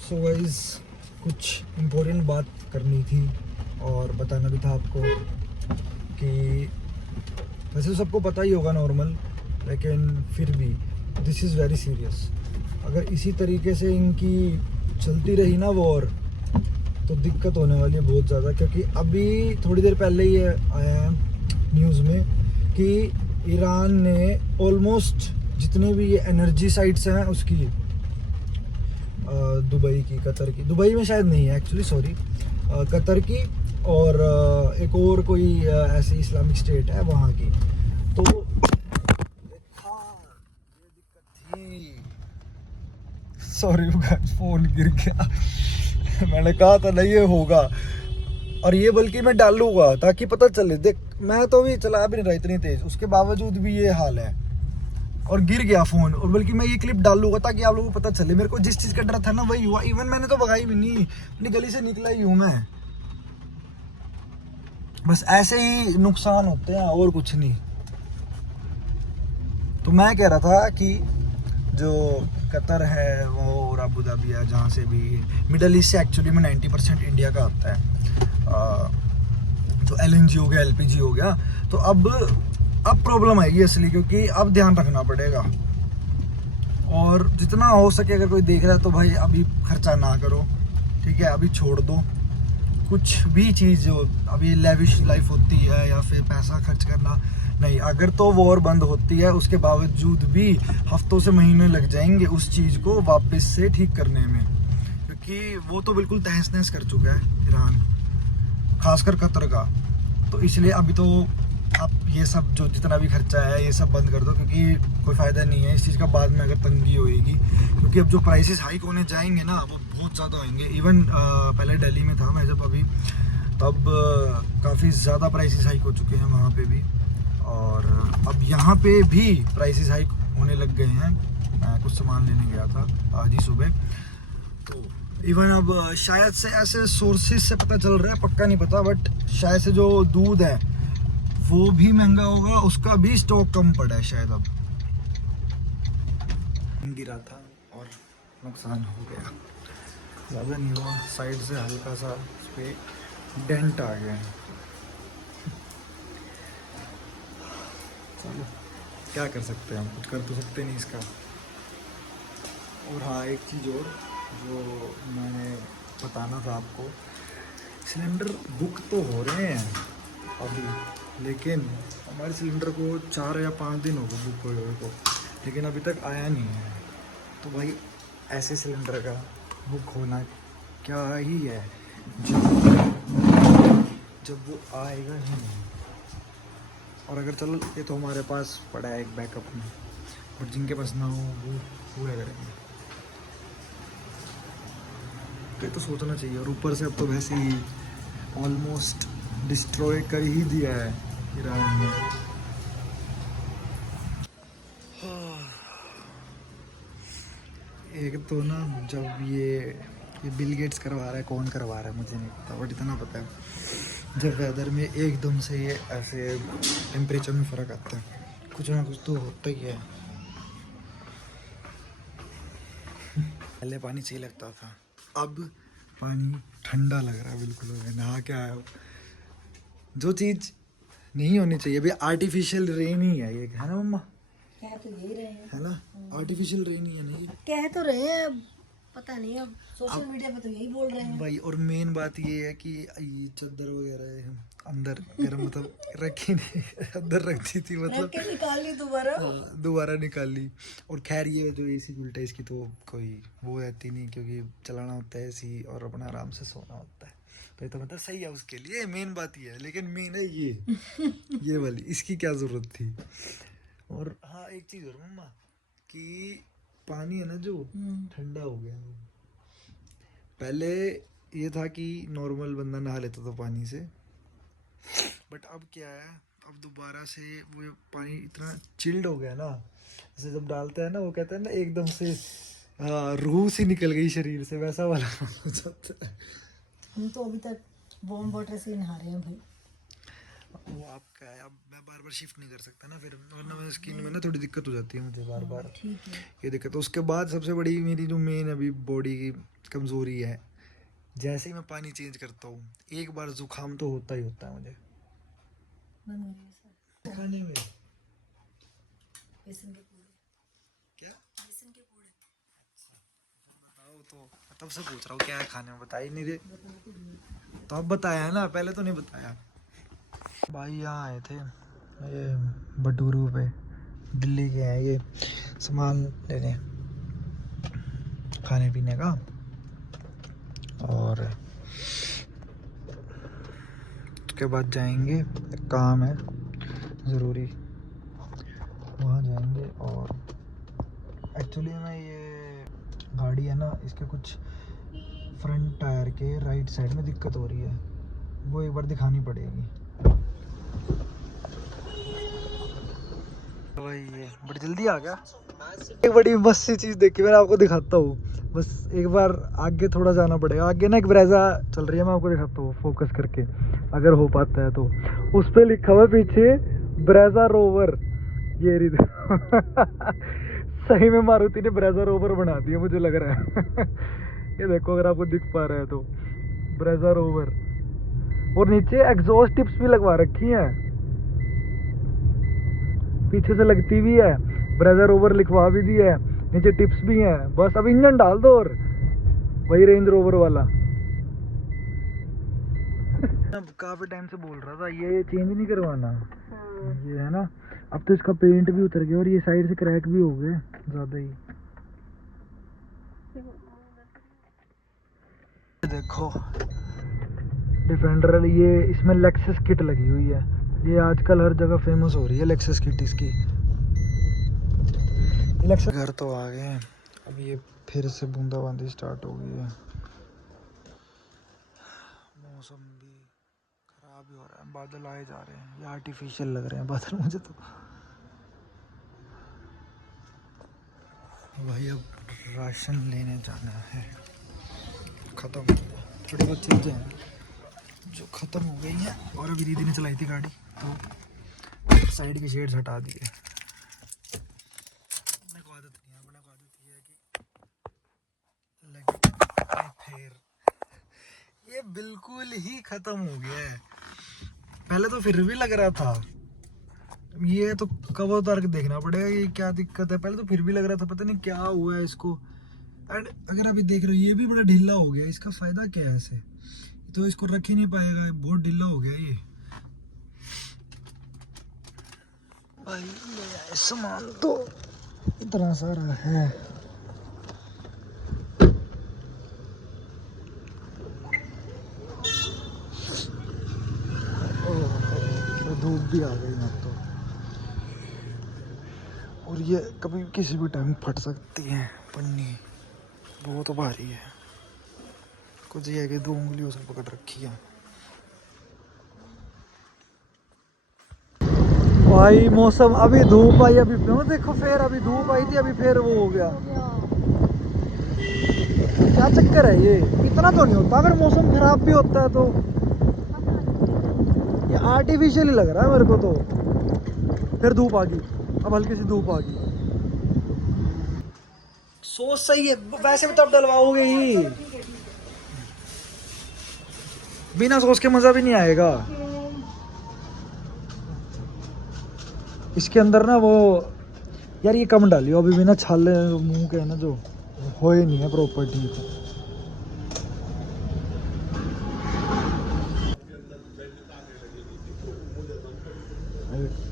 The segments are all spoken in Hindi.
सो गाइस, कुछ इम्पोर्टेंट बात करनी थी और बताना भी था आपको कि वैसे तो सबको पता ही होगा नॉर्मल, लेकिन फिर भी दिस इज़ वेरी सीरियस। अगर इसी तरीके से इनकी चलती रही ना वॉर, तो दिक्कत होने वाली है बहुत ज़्यादा। क्योंकि अभी थोड़ी देर पहले ही आया है न्यूज़ में कि ईरान ने ऑलमोस्ट जितने भी ये एनर्जी साइट्स हैं उसकी, दुबई की, कतर की, दुबई में शायद नहीं है एक्चुअली, सॉरी, कतर की और एक और कोई ऐसी इस्लामिक स्टेट है वहाँ की। तो हाँ, ये दिक्कत थी। सॉरी फोन गिर गया। मैंने कहा था ना ये होगा, और ये बल्कि मैं डालूंगा ताकि पता चले। देख, मैं तो भी चला भी नहीं रहा इतनी तेज, उसके बावजूद भी ये हाल है और गिर गया फोन। और बल्कि मैं ये क्लिप डालूंगा ताकि आप लोगों को पता चले। मेरे को जिस चीज़ का डर था ना वही हुआ। इवन मैंने तो भगाई भी नहीं, अपनी गली से निकला ही हूँ मैं। बस ऐसे ही नुकसान होते हैं और कुछ नहीं। तो मैं कह रहा था कि जो कतर है वो और अबू धाबी है, जहाँ से भी मिडल ईस्ट से एक्चुअली में 90% इंडिया का आता है। तो LNG हो गया, LPG हो गया। तो अब प्रॉब्लम आएगी असली, क्योंकि अब ध्यान रखना पड़ेगा। और जितना हो सके अगर कोई देख रहा है तो भाई अभी खर्चा ना करो, ठीक है, अभी छोड़ दो। कुछ भी चीज़ जो अभी लेविश लाइफ होती है या फिर पैसा खर्च करना नहीं। अगर तो वॉर बंद होती है उसके बावजूद भी हफ्तों से महीने लग जाएंगे उस चीज़ को वापस से ठीक करने में, क्योंकि वो तो बिल्कुल तहस नहस कर चुका है ईरान, खासकर कतर का। तो इसलिए अभी तो आप ये सब जो जितना भी खर्चा है ये सब बंद कर दो, क्योंकि कोई फ़ायदा नहीं है इस चीज़ का बाद में अगर तंगी होएगी। क्योंकि अब जो प्राइसेस हाइक होने जाएंगे ना वो बहुत ज़्यादा होंगे। इवन पहले दिल्ली में था मैं जब, अभी तब काफ़ी ज़्यादा प्राइसेस हाइक हो चुके हैं वहाँ पे भी। और अब यहाँ पे भी प्राइसेस हाइक होने लग गए हैं। मैं कुछ सामान लेने गया था आज ही सुबह, तो इवन अब शायद से ऐसे सोर्सेज से पता चल रहा है, पक्का नहीं पता, बट शायद से जो दूध है वो भी महंगा होगा, उसका भी स्टॉक कम पड़ा है शायद। अब गिरा था और नुकसान हो गया, ज़्यादा नहीं हुआ, साइड से हल्का सा उस पर डेंट आ गया है। चलो क्या कर सकते हैं, हम कुछ कर तो सकते नहीं इसका। और हाँ, एक चीज़ और जो मैंने बताना था आपको, सिलेंडर बुक तो हो रहे हैं अभी, लेकिन हमारे सिलेंडर को 4 या 5 दिन हो गए बुक हुए हुए को, लेकिन अभी तक आया नहीं है। तो भाई ऐसे सिलेंडर का बुक होना क्या ही है जब वो आएगा ही नहीं। और अगर चलो ये तो हमारे पास पड़ा है एक बैकअप में, और जिनके पास ना हो वो पूरा करेंगे। तो ये तो सोचना चाहिए। और ऊपर से अब तो वैसे ही ऑलमोस्ट डिस्ट्रॉय कर ही दिया है ईरान ने। एक तो ना जब ये बिल गेट्स करवा रहा है, कौन करवा रहा है मुझे नहीं पता, बट इतना पता है जब वेदर में एकदम से ये ऐसे टेम्परेचर में फ़र्क आता है, कुछ ना कुछ तो होता ही है। पहले पानी सही लगता था, अब पानी ठंडा लग रहा है बिल्कुल। नहा के आया हूँ, जो चीज़ नहीं होनी चाहिए। अभी आर्टिफिशियल रेन ही है ये, है ना मम्मा? कह तो यही रहे हैं, है ना, आर्टिफिशियल रेन ही है ना ये। कह तो रहे हैं, अब पता नहीं, अब सोशल मीडिया पे तो यही बोल रहे हैं भाई। और मेन बात ये है कि ये चादर वगैरह हम अंदर गर्म मतलब रखी नहीं, अंदर रखती थी, रख मतलब के निकाल ली दोबारा। दोबारा निकाल ली। और खैर ये जो AC उल्टा, इसकी तो कोई वो रहती नहीं, क्योंकि चलाना होता है AC और अपना आराम से सोना होता है। तो ये तो मतलब सही है उसके लिए, मेन बात ये है। लेकिन मेन है ये वाली, इसकी क्या ज़रूरत थी। और हाँ, एक चीज़ और मम्मा, कि पानी है ना जो ठंडा हो गया। पहले ये था कि नॉर्मल बंदा नहा लेता था पानी से, बट अब क्या है, अब दोबारा से वो पानी इतना चिल्ड हो गया ना, जैसे जब डालते हैं ना वो कहते हैं ना एकदम से रूह सी निकल गई शरीर से, वैसा वाला हो जाता है। हम तो अभी तक वार्म वाटर से ही नहा रहे हैं भाई। वो आपका है, अब मैं बार बार शिफ्ट नहीं कर सकता ना, फिर वरना मेरी स्किन में ना थोड़ी दिक्कत हो जाती है मुझे बार बार, ठीक है। ये दिक्कत। तो उसके बाद सबसे बड़ी मेरी जो मेन अभी बॉडी की कमज़ोरी है, जैसे ही मैं पानी चेंज करता हूँ एक बार जुकाम तो होता ही होता है मुझे। बंद हो गया सर। खाने में बेसन के पूड़े। क्या बेसन के पूड़े। बताओ, तो तब से पूछ रहा हूँ क्या है खाने में, बता ही नहीं रहे। तो अब बताया है ना, पहले तो नहीं बताया। भाई यहाँ आए थे ये बटूरू पे, दिल्ली के हैं ये, सामान लेने खाने पीने का, और उसके बाद जाएंगे, एक काम है ज़रूरी, वहाँ जाएंगे। और एक्चुअली में ये गाड़ी है ना, इसके कुछ फ्रंट टायर के राइट साइड में दिक्कत हो रही है, वो एक बार दिखानी पड़ेगी। भाई ये बड़ी जल्दी आ गया। एक बड़ी मस्त सी चीज़ देखी, मैं आपको दिखाता हूँ, बस एक बार आगे थोड़ा जाना पड़ेगा। आगे ना एक ब्रेजा चल रही है, मैं आपको दिखाता हूँ फोकस करके अगर हो पाता है तो। उस पे लिखा हुआ है पीछे ब्रेजा रोवर, ये रही सही में मारुति ने ब्रेजा रोवर बना दिया मुझे लग रहा है ये देखो अगर आपको दिख पा रहा है तो, ब्रेजा रोवर। और नीचे एग्जॉस्ट टिप्स भी लगवा रखी हैं, पीछे से लगती भी है, ब्रेजा रोवर लिखवा भी दिया है, नीचे टिप्स भी हैं। बस अब इंजन डाल दो और वही रेंज रोवर वाला अब काफी टाइम से बोल रहा था ये चेंज नहीं करवाना, ये है ना। अब तो इसका पेंट भी उतर गया और ये साइड से क्रैक भी हो गए ज्यादा ही। देखो डिफेंडर, ये इसमें लेक्सस किट लगी हुई है, ये आजकल हर जगह फेमस हो रही है लेक्सस किट इसकी। घर तो आ गए हैं, अब ये फिर से बूंदाबांदी स्टार्ट हो गई है, मौसम भी खराब ही हो रहा है, बादल आए जा रहे हैं, ये आर्टिफिशियल लग रहे हैं बादल मुझे तो। भाई अब राशन लेने जाना है, ख़त्म हो गया, थोड़ी बहुत चीज़ें हैं जो ख़त्म हो गई हैं। और अभी दीदी ने चलाई थी गाड़ी तो साइड की शेड्स हटा दी है। अपने को आदत नहीं है, अपने को आदत ये है कि लगे फिर ये बिल्कुल ही ख़त्म हो गया है। पहले तो फिर भी लग रहा था, ये तो कवर उतार के देखना पड़ेगा ये क्या दिक्कत है। पहले तो फिर भी लग रहा था पता नहीं क्या हुआ है इसको। एंड अगर अभी देख रहे हो ये भी बड़ा ढीला हो गया, इसका फायदा क्या है ऐसे, तो इसको रख ही नहीं पाएगा, बहुत ढीला हो गया ये। भाई ले आए सामान तो इतना सारा है, तो धूप भी आ गई अब तो, और ये कभी किसी भी टाइम फट सकती है पन्नी, बहुत भारी है, कुछ ये है कि 2 उंगलियों से पकड़ रखी है। भाई मौसम, अभी धूप आई, अभी देखो फिर अभी धूप आई थी, अभी फिर वो हो गया। क्या चक्कर है ये, इतना तो नहीं होता अगर मौसम खराब भी होता है तो, ये आर्टिफिशियल ही लग रहा है मेरे को तो। फिर धूप आ गई, अब हल्की सी धूप आ गई। सोच सही है, वैसे भी तब डलवाओगे ही, बिना सोच के मजा भी नहीं आएगा। इसके अंदर ना वो यार ये कम डालियो, अभी भी ना छाले मुंह के है ना जो हो ही नहीं है प्रॉपर ठीक।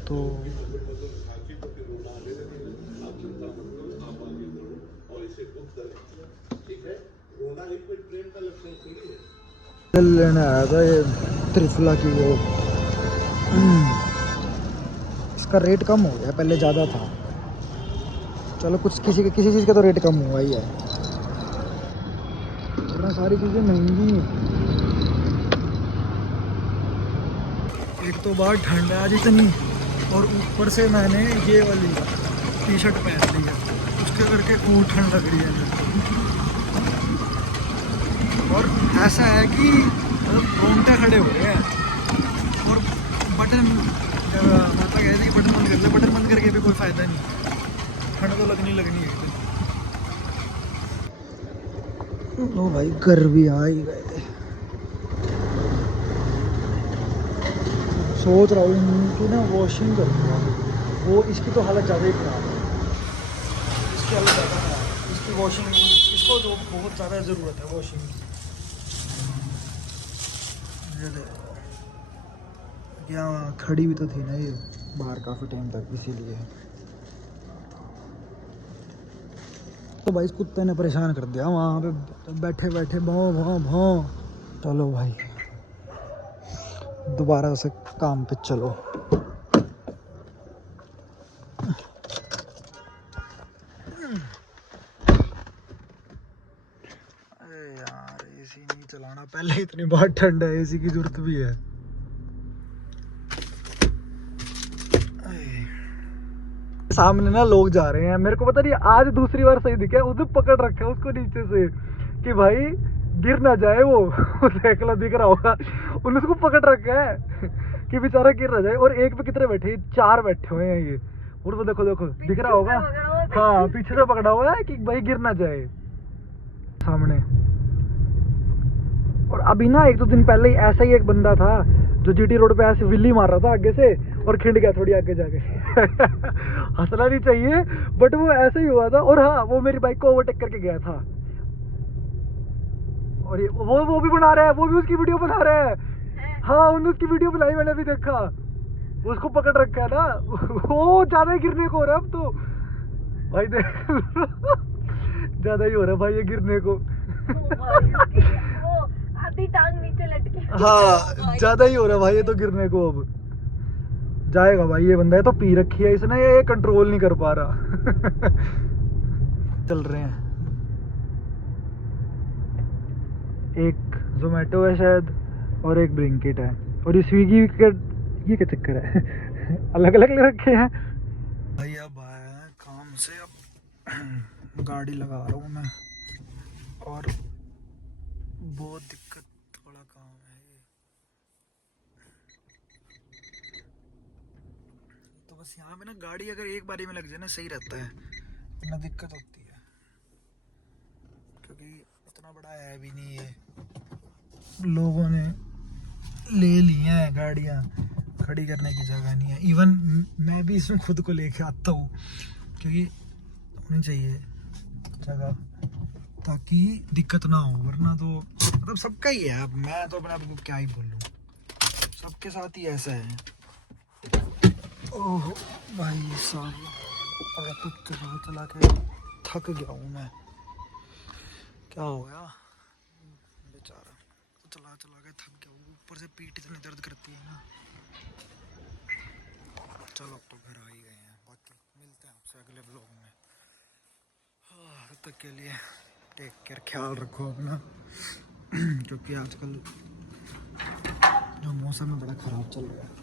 तो लेने आया था ये त्रिफला की, वो इसका रेट कम हो गया, पहले ज़्यादा था। चलो कुछ किसी चीज़ का तो रेट कम हुआ ही है, वरना सारी चीज़ें महंगी हैं। एक तो बाहर ठंड है आज इतनी, और ऊपर से मैंने ये वाली टी शर्ट पहन ली है, उसके करके और ठंड लग रही है मेरे को। और ऐसा है कि रोंगटे खड़े हो रहे हैं, और बटन माता कह रही बटन बंद कर ले, बटन बंद करके भी कोई फायदा नहीं, ठंड तो लगनी है एक दिन। ओ भाई घर भी आ ही गए। सोच रहा हूँ इनकी ना वॉशिंग करूँगा, वो इसकी तो हालत ज़्यादा ही ख़राब है, इसकी हालत ज़्यादा ख़राब है, इसकी वॉशिंग, इसको तो बहुत ज़्यादा ज़रूरत है वॉशिंग की। यहाँ खड़ी भी तो थी ना ये बाहर काफ़ी टाइम तक, इसीलिए। तो भाई इस कुत्ते ने परेशान कर दिया वहाँ पे बैठे बैठे, भौं भौं भौं। चलो भाई दोबारा से काम पे चलो। अरे यार एसी नहीं चलाना, पहले इतनी बार ठंड है, एसी की जरूरत भी है। सामने ना लोग जा रहे हैं, मेरे को पता नहीं आज दूसरी बार सही दिखा, उसने पकड़ रखा है उसको नीचे से कि भाई गिर ना जाए वो देख लो दिख रहा होगा, उन्होंने उसको पकड़ रखा है कि बेचारा गिर ना जाए। और एक पे कितने बैठे, 4 बैठे हुए हैं ये, और वो देखो देखो दिख रहा होगा, हाँ पीछे से पकड़ा हुआ है कि भाई गिर ना जाए सामने। और अभी ना 1-2 दिन पहले ही ऐसा ही एक बंदा था जो जीटी रोड पे ऐसे विल्ली मार रहा था आगे से और खिंड गया थोड़ी आगे जाके हंसना नहीं चाहिए बट वो ऐसे ही हुआ था। और हाँ वो मेरी बाइक को ओवरटेक करके गया था, और ये वो भी बना रहा है, वो भी उसकी वीडियो बना रहा है। हाँ उन्होंने उसकी वीडियो बनाई, मैंने भी देखा, उसको पकड़ रखा है ना वो ज्यादा ही गिरने को हो रहा है अब तो भाई देख ज्यादा ही हो रहा है भाई ये गिरने को आधी टांग नीचे लटकी। हाँ ज्यादा ही हो रहा है भाई ये तो गिरने को, अब जाएगा भाई ये बंदा है तो पी रखी है इसने, ये कंट्रोल नहीं कर पा रहा चल रहे हैं, एक जोमेटो है शायद और एक ब्लिंकिट है, और ये स्विगी का ये क्या चक्कर है अलग अलग ले रखे हैं भाई। अब आया है काम से, अब गाड़ी लगा रहा हूँ मैं, और बहुत दिक्कत थोड़ा काम है ये, तो बस यहाँ पे ना गाड़ी अगर एक बारी में लग जाए ना सही रहता है, ना दिक्कत होती है, क्योंकि इतना बड़ा है भी नहीं ये, लोगों ने ले ली हैं गाड़ियाँ, खड़ी करने की जगह नहीं है। इवन मैं भी इसमें खुद को लेके आता हूँ, क्योंकि होनी चाहिए जगह ताकि दिक्कत ना हो, वरना तो मतलब सबका ही है। अब मैं तो अपने आप को क्या ही बोलूँ, सबके साथ ही ऐसा है। ओह भाई साहब कुछ चला के थक गया हूँ मैं, क्या हो गया बेचारा, चला के थक गया हूँ, ऊपर से पीठ इतनी दर्द करती है ना। चलो अब तो घर आ ही गए हैं, बाकी मिलते हैं आपसे अगले ब्लॉग में। तब तक के लिए टेक केयर, ख्याल रखो अपना क्योंकि आजकल जो मौसम है बड़ा ख़राब चल रहा है।